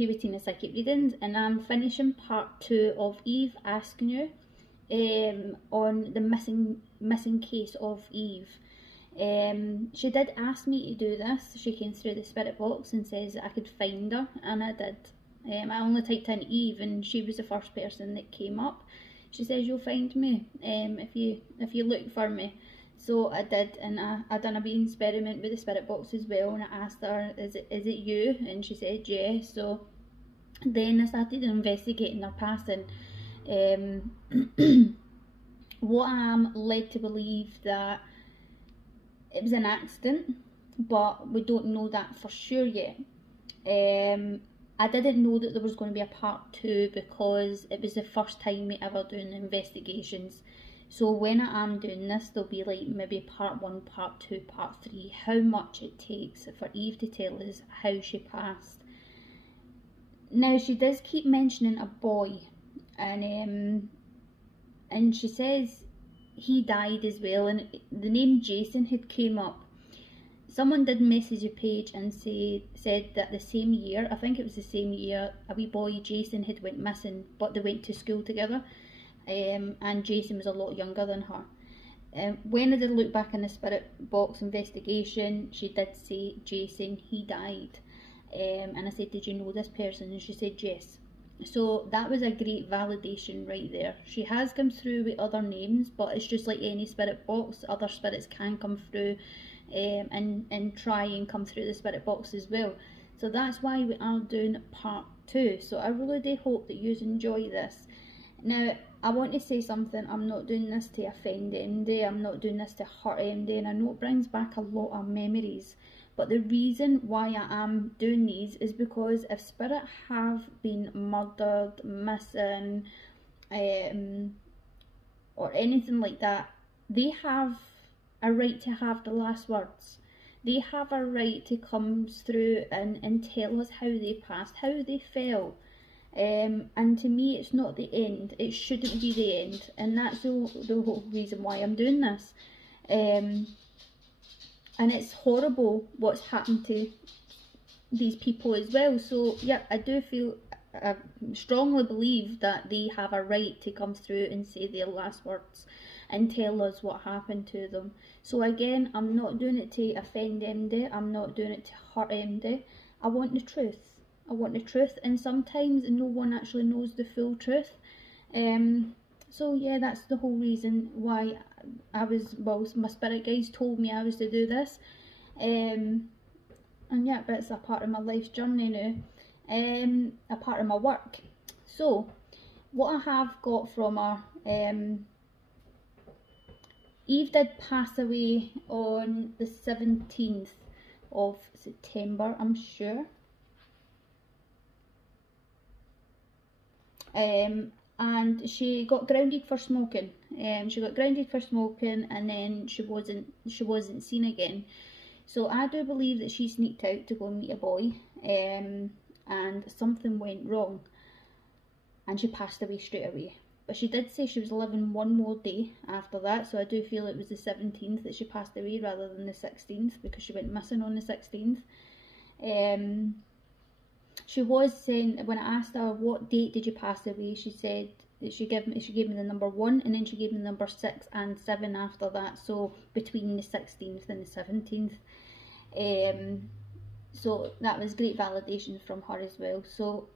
Sophie with Tina Psychic Readings, and I'm finishing part 2 of Eve Askew on the missing case of Eve. She did ask me to do this. She came through the spirit box and says that I could find her, and I did. I only typed in Eve and she was the first person that came up. She says you'll find me if you look for me. So I did, and I done a wee experiment with the spirit box as well, and I asked her, is it you? And she said yes. So then I started investigating her passing. What I'm led to believe that it was an accident, but we don't know that for sure yet. I didn't know that there was going to be a part 2 because it was the first time we ever doing investigations. So when I am doing this, there'll be like maybe part 1, part 2, part 3, how much it takes for Eve to tell us how she passed. Now she does keep mentioning a boy, and she says he died as well, and the name Jason had came up. Someone did message a page and said that the same year, I think it was the same year, a wee boy, Jason, had went missing, but they went to school together. And Jason was a lot younger than her. When I did look back in the spirit box investigation, she did say Jason, he died. And I said, did you know this person? And she said yes. So that was a great validation right there. She has come through with other names, but it's just like any spirit box, other spirits can come through and try and come through the spirit box as well. So that's why we are doing part 2. So I really do hope that you enjoy this. Now, I want to say something. I'm not doing this to offend MD. I'm not doing this to hurt MD. And I know it brings back a lot of memories. But the reason why I am doing these is because if spirit have been murdered, missing, or anything like that, they have a right to have the last words. They have a right to come through and tell us how they passed, how they felt. And to me, it's not the end. It shouldn't be the end, and that's the whole reason why I'm doing this. And it's horrible what's happened to these people as well. So yeah, I do feel, I strongly believe that they have a right to come through and say their last words and tell us what happened to them. So again, I'm not doing it to offend MD. I'm not doing it to hurt MD. I want the truth. I want the truth, and sometimes no one actually knows the full truth. So yeah, that's the whole reason why my spirit guides told me I was to do this. And yeah, but it's a part of my life's journey now, a part of my work. So what I have got from her, Eve did pass away on the 17th of September, I'm sure. And she got grounded for smoking. She got grounded for smoking, and then she wasn't seen again. So I do believe that she sneaked out to go and meet a boy, and something went wrong, and she passed away straight away. But she did say she was living one more day after that, so I do feel it was the 17th that she passed away rather than the 16th, because she went missing on the 16th. She was saying, when I asked her what date did you pass away, she said that she gave me the number 1, and then she gave me the number 6 and 7 after that, so between the 16th and the 17th. So that was great validation from her as well. So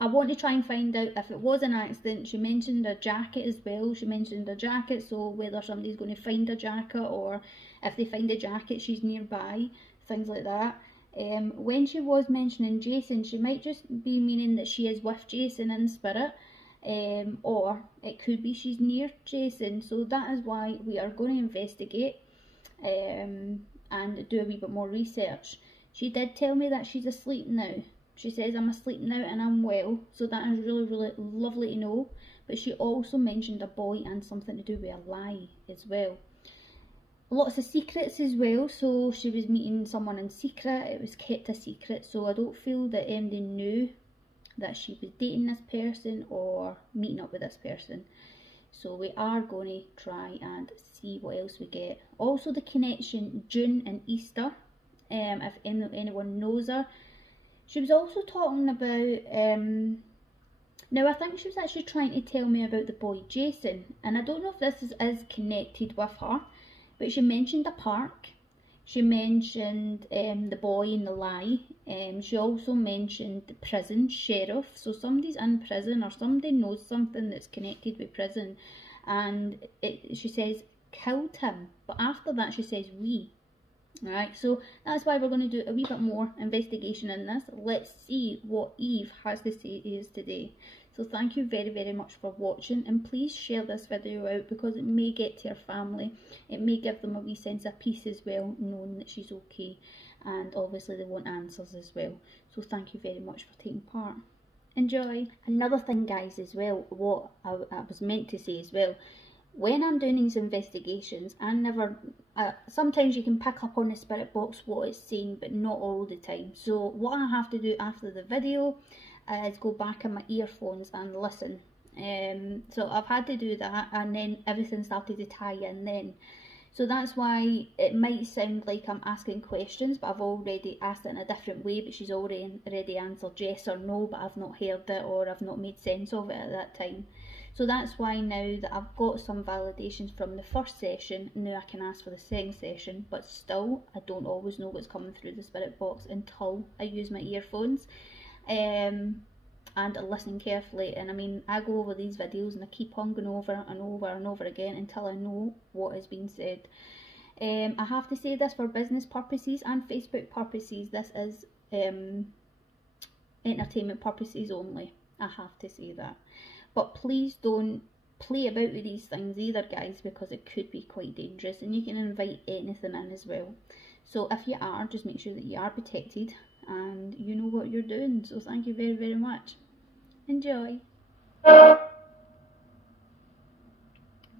I want to try and find out if it was an accident. She mentioned a jacket as well. She mentioned a jacket, so whether somebody's going to find a jacket, or if they find a jacket she's nearby, things like that. When she was mentioning Jason, she might just be meaning that she is with Jason in spirit, or it could be she's near Jason. So that is why we are going to investigate and do a wee bit more research. She did tell me that she's asleep now. She says I'm asleep now and I'm well, so that is really, really lovely to know. But she also mentioned a boy and something to do with a lie as well. Lots of secrets as well, so she was meeting someone in secret. It was kept a secret, so I don't feel that MD knew that she was dating this person or meeting up with this person. So we are going to try and see what else we get. Also the connection June and Easter, if anyone knows her, She was also talking about, now I think she was actually trying to tell me about the boy Jason, and I don't know if this is connected with her, but she mentioned a park, she mentioned the boy in the lie, she also mentioned the prison sheriff, so somebody's in prison or somebody knows something that's connected with prison, and she says killed him, but after that she says we. Alright, so that's why we're going to do a wee bit more investigation in this. Let's see what Eve has to say to us today. So thank you very, very much for watching, and please share this video out because it may get to her family. It may give them a wee sense of peace as well, knowing that she's okay, and obviously they want answers as well. So thank you very much for taking part. Enjoy. Another thing, guys, as well, what I was meant to say as well, when I'm doing these investigations, I never, sometimes you can pick up on the spirit box what it's saying, but not all the time. So what I have to do after the video is go back in my earphones and listen. So I've had to do that, and then everything started to tie in then. So that's why it might sound like I'm asking questions, but I've already asked it in a different way, but she's already answered yes or no, but I've not heard it or I've not made sense of it at that time. So that's why now that I've got some validations from the first session, now I can ask for the second session, but still I don't always know what's coming through the spirit box until I use my earphones and I listen carefully. And I mean, I go over these videos and I keep on going over and over and over again until I know what is being said. I have to say this for business purposes and Facebook purposes, this is entertainment purposes only. I have to say that. But please don't play about with these things either, guys, because it could be quite dangerous, and you can invite anything in as well. So if you are, just make sure that you are protected and you know what you're doing. So thank you very, very much. Enjoy.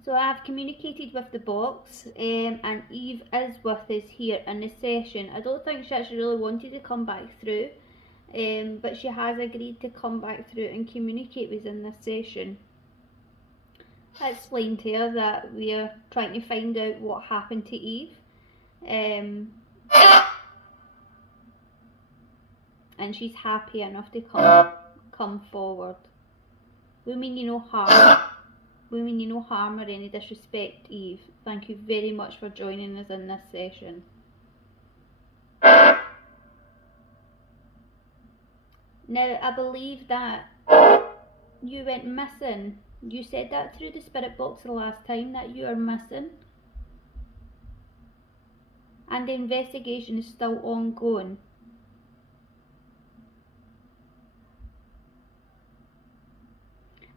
So I've communicated with the box, and Eve is with us here in the session. I don't think she actually really wanted to come back through. But she has agreed to come back through and communicate with us in this session. I explained to her that we are trying to find out what happened to Eve, and she's happy enough to come forward. We mean you no harm. We mean you no harm or any disrespect, Eve. Thank you very much for joining us in this session. Now, I believe that you went missing. You said that through the spirit box the last time, that you are missing. And the investigation is still ongoing.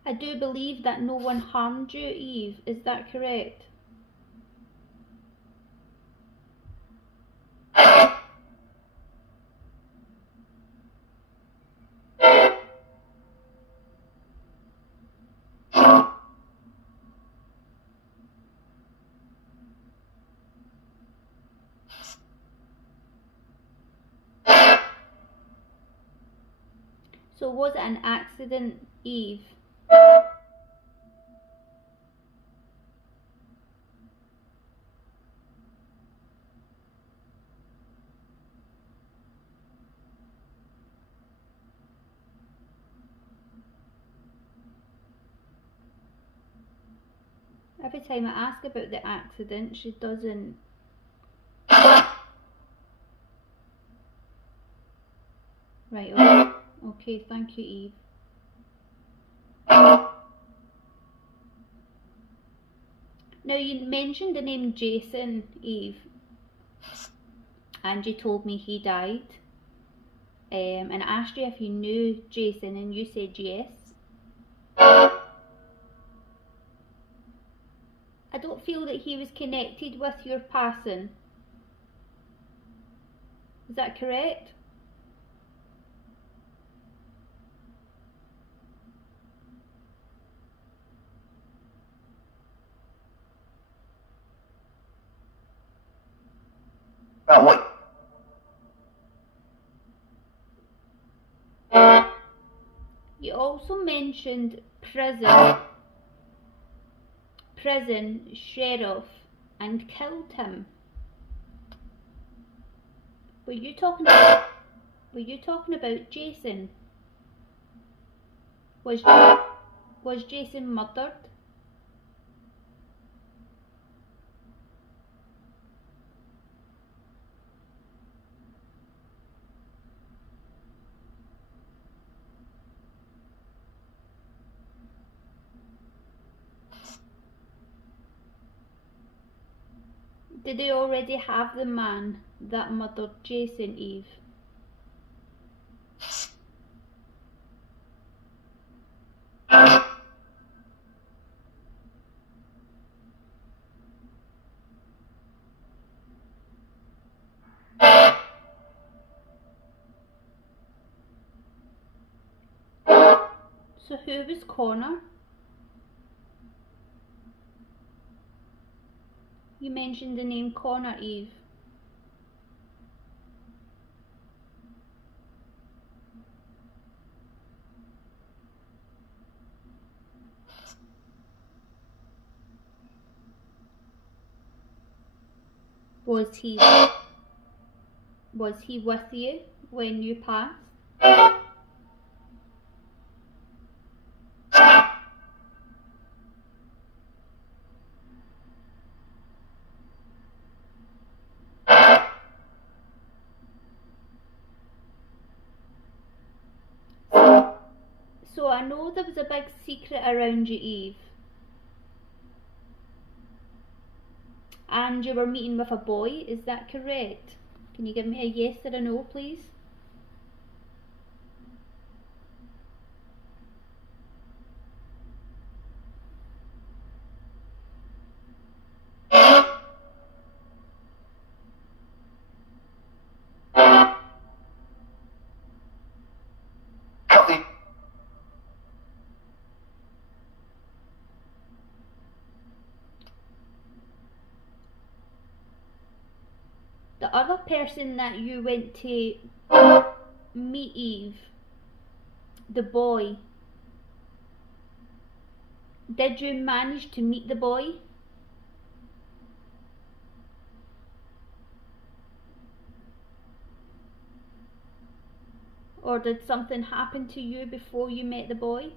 I do believe that no one harmed you, Eve. Is that correct? So was it an accident, Eve? Every time I ask about the accident, she doesn't. Right, okay. Okay, thank you, Eve. Now, you mentioned the name Jason, Eve, and you told me he died. And I asked you if you knew Jason, and you said yes. I don't feel that he was connected with your passing. Is that correct? What? You also mentioned prison, sheriff, and killed him. Were you talking about Were you talking about Jason? Was Jason murdered? Did they already have the man that murdered Jason, Eve? So who was Connor? You mentioned the name Connor, Eve. Was he with you when you passed? So I know there was a big secret around you, Eve. And you were meeting with a boy, is that correct? Can you give me a yes or a no, please? The other person that you went to meet, Eve, the boy, did you manage to meet the boy? Or did something happen to you before you met the boy?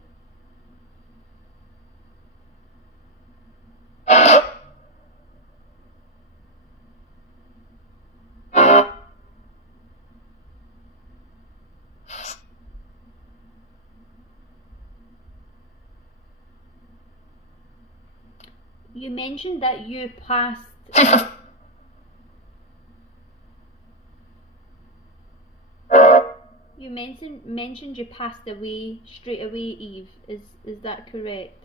You mentioned that you passed. You mentioned you passed away straight away, Eve. Is that correct?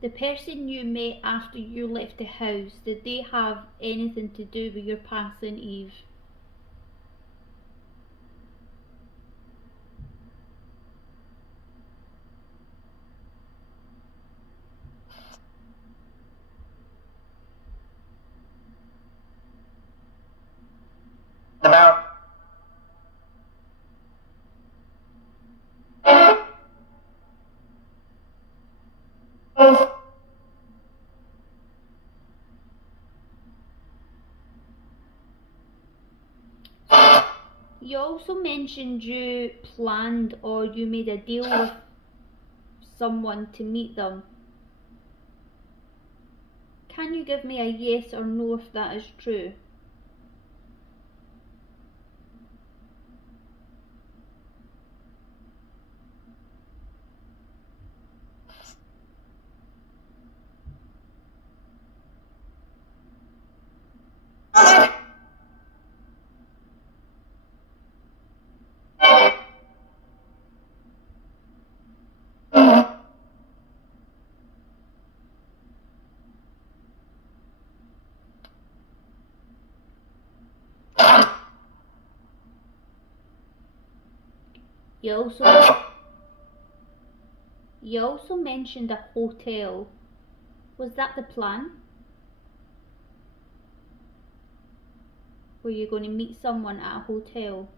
The person you met after you left the house, did they have anything to do with your passing, Eve? You also mentioned you planned or you made a deal with someone to meet them. Can you give me a yes or no if that is true? You also mentioned a hotel. Was that the plan? Were you going to meet someone at a hotel?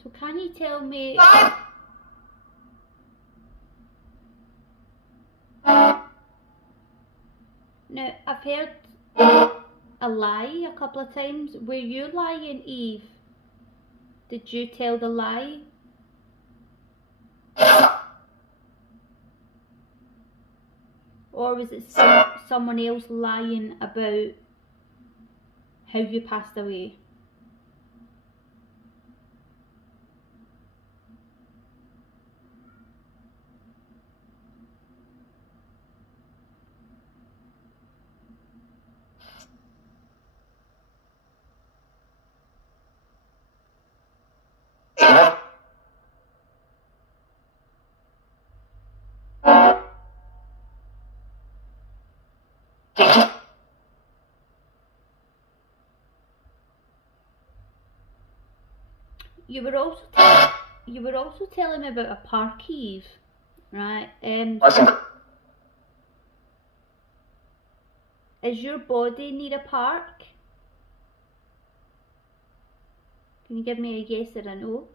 So can you tell me... Now, I've heard a lie a couple of times. Were you lying, Eve? Did you tell the lie? Or was it someone else lying about how you passed away? You were also telling me about a park, Eve, right? Is your body near a park? Can you give me a yes or a no?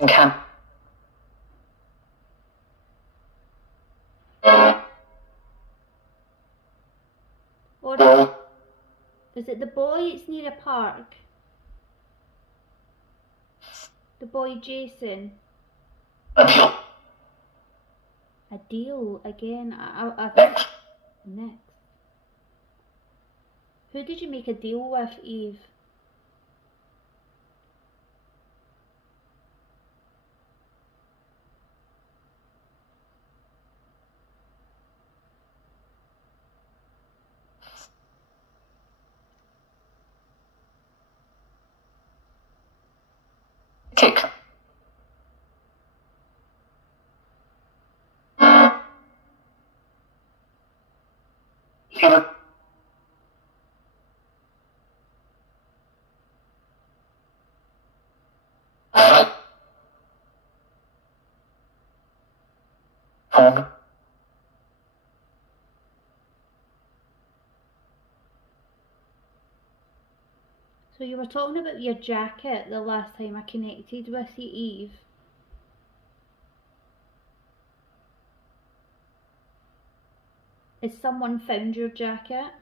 Okay. Or is it the boy it's near a park? The boy Jason? A deal again? I think next. Who did you make a deal with, Eve? Kick. Home. So you were talking about your jacket the last time I connected with you, Eve. Has someone found your jacket?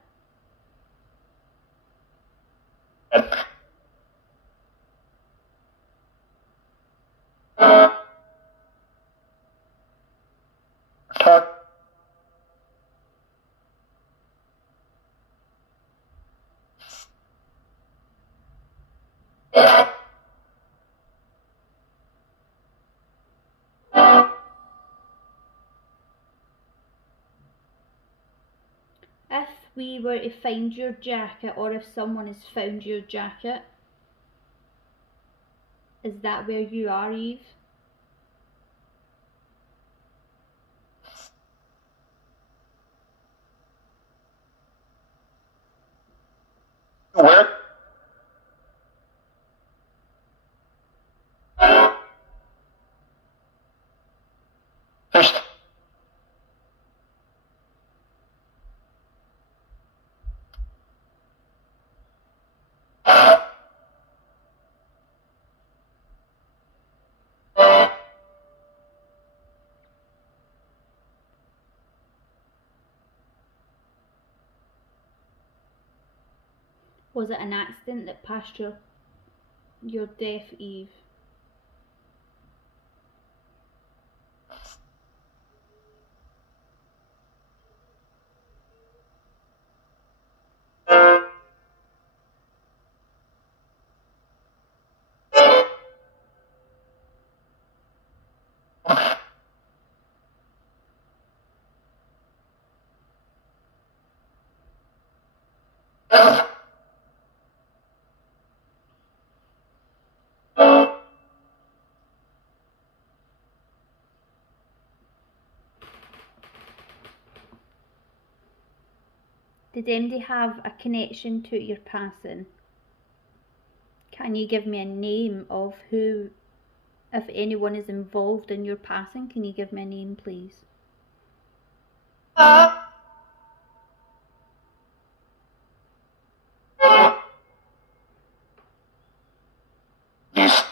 If we were to find your jacket, or if someone has found your jacket, is that where you are, Eve? Where? First. Was it an accident that passed your death, Eve? Did anybody have a connection to your passing? Can you give me a name of who, if anyone is involved in your passing? Can you give me a name, please? Yes.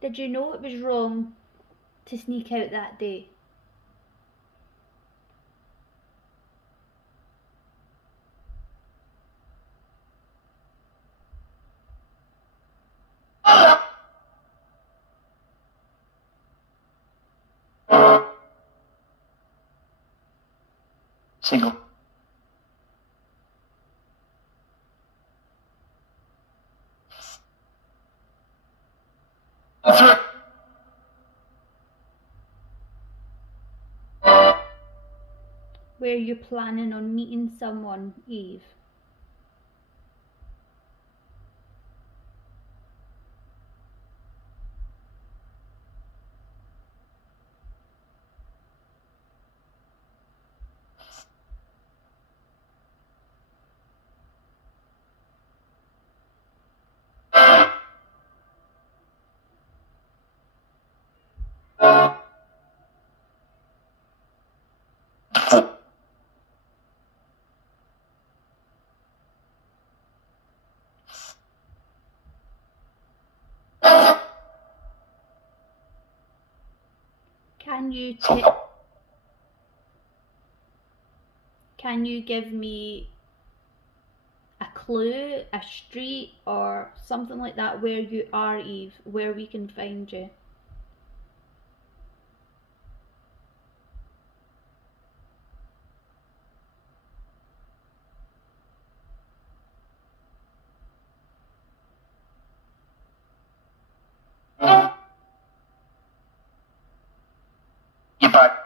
Did you know it was wrong to sneak out that day? Single. Were you planning on meeting someone, Eve? Can you give me a clue, a street or something like that where you are, Eve, where we can find you? You're back.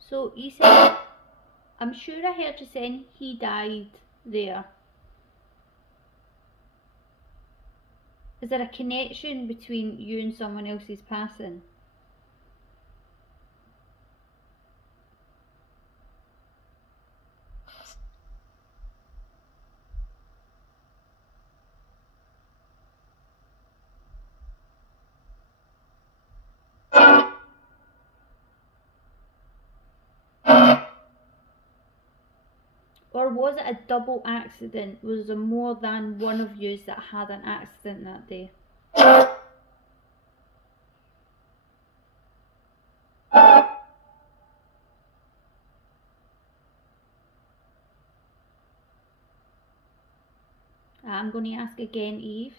So you said, I'm sure I heard you saying he died there. Is there a connection between you and someone else's passing? Or was it a double accident? Was there more than one of yous that had an accident that day? I'm going to ask again, Eve.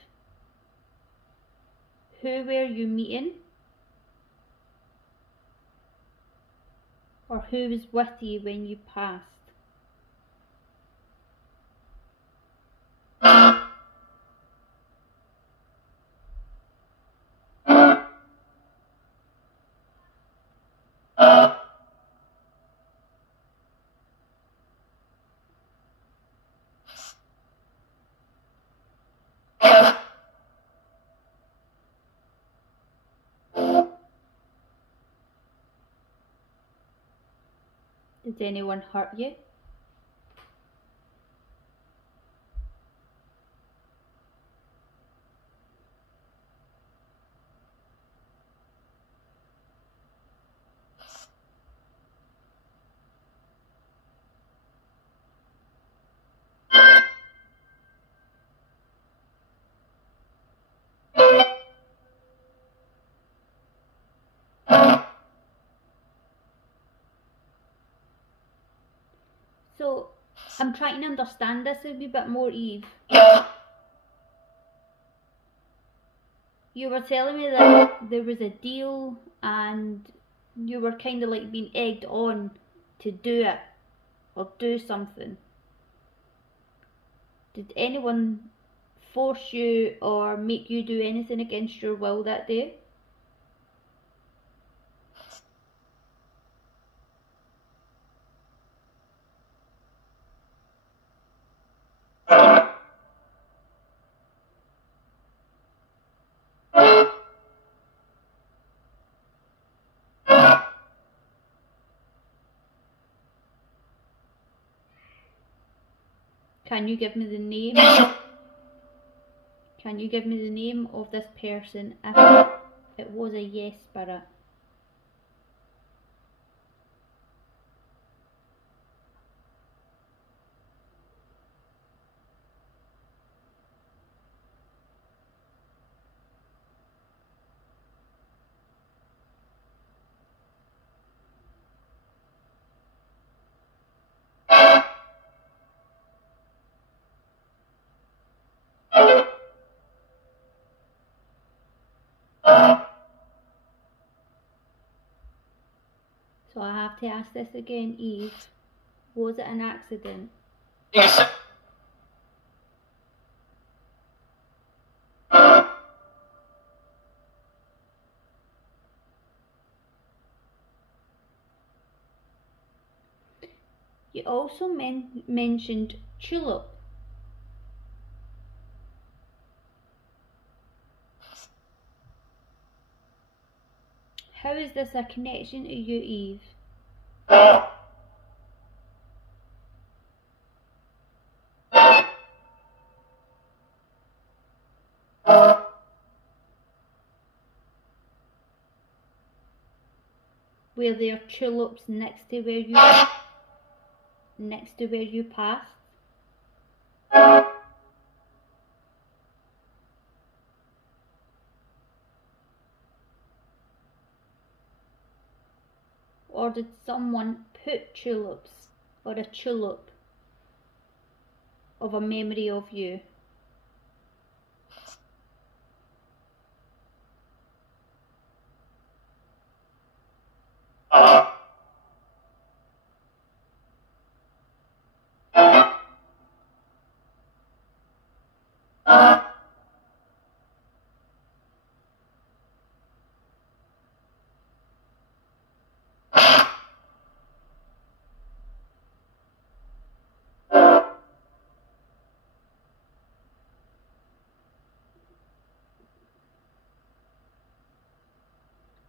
Who were you meeting? Or who was with you when you passed? Did anyone hurt you? So, I'm trying to understand this a wee bit more, Eve. You were telling me that there was a deal and you were kind of like being egged on to do it or do something. Did anyone force you or make you do anything against your will that day? Can you give me the name? Can you give me the name of this person if it was a yes spirit? So I have to ask this again, Eve. Was it an accident? Yes. You also mentioned tulip. How is this a connection to you, Eve? Were there tulips next to where you passed? Or did someone put tulips or a tulip of a memory of you?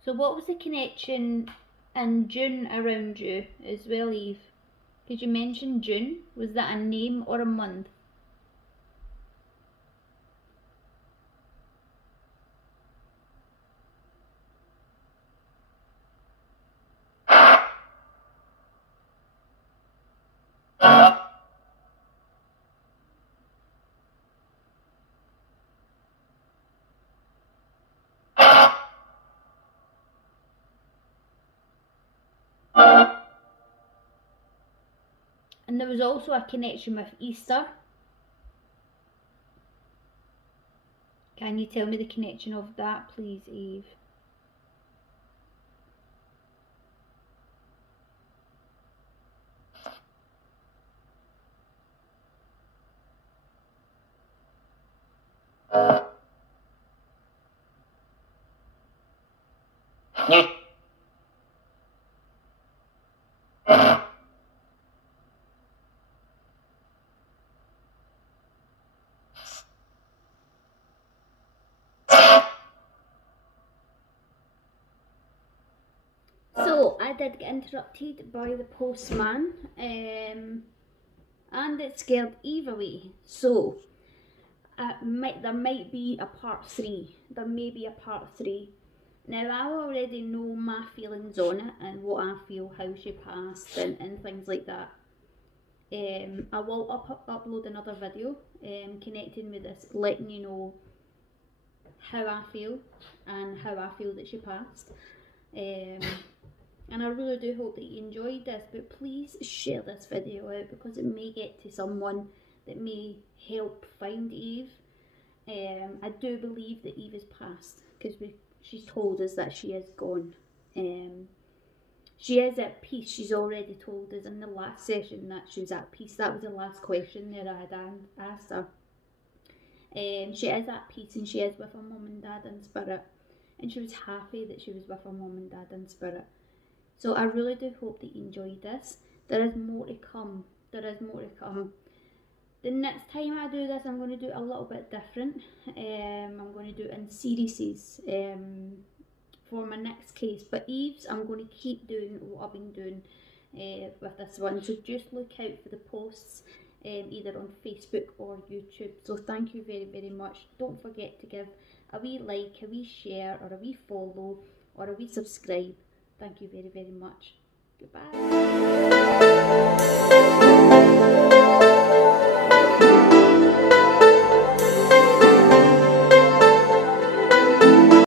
So what was the connection in June around you as well, Eve? Did you mention June? Was that a name or a month? And there was also a connection with Easter. Can you tell me the connection of that, please, Eve? So I did get interrupted by the postman, and it scared Eve away. So there might be a part 3. There may be a part 3. Now I already know my feelings on it and what I feel, how she passed and things like that. I will upload another video connecting with this, letting you know how I feel and how I feel that she passed. and I really do hope that you enjoyed this, but please share this video out because it may get to someone that may help find Eve. I do believe that Eve is passed because she's told us that she is gone. She is at peace. She's already told us in the last session that she was at peace. That was the last question that I had asked her. She is at peace and she is with her mum and dad in spirit. And she was happy that she was with her mum and dad in spirit. So I really do hope that you enjoyed this. There is more to come. There is more to come. The next time I do this, I'm going to do it a little bit different. I'm going to do it in series for my next case. But Eve's, I'm going to keep doing what I've been doing with this one. So just look out for the posts either on Facebook or YouTube. So thank you very, very much. Don't forget to give a wee like, a wee share, or a wee follow, or a wee subscribe. Thank you very, very much. Goodbye.